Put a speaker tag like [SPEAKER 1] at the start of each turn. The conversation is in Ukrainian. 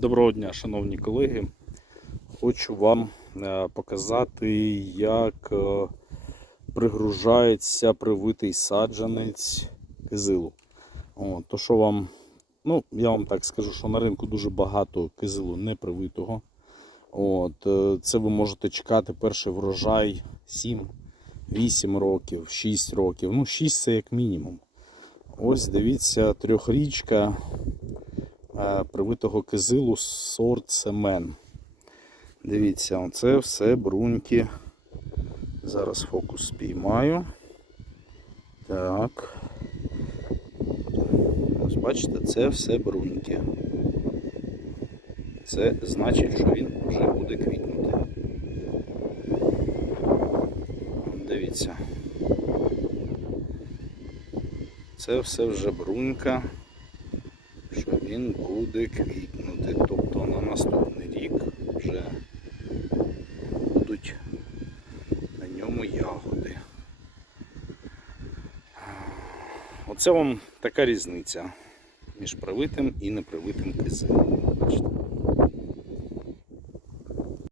[SPEAKER 1] Доброго дня, шановні колеги. Хочу вам е, показати, як е, пригружається привитий саджанець кизилу. То, що вам, ну, я вам так скажу, що на ринку дуже багато кизилу непривитого. От, е, це ви можете чекати перший врожай 7, 8 років, 6 років. Ну, 6 це як мінімум. Ось дивіться, трьохрічка привитого кизилу сорт Семен. Дивіться, оце все бруньки. Зараз фокус спіймаю. Так. Ось бачите, це все бруньки. Це значить, що він вже буде квітнути. Дивіться. Це все вже брунька він буде квітнути. Тобто на наступний рік вже будуть на ньому ягоди. Оце вам така різниця між привитим і непривитим кизилом.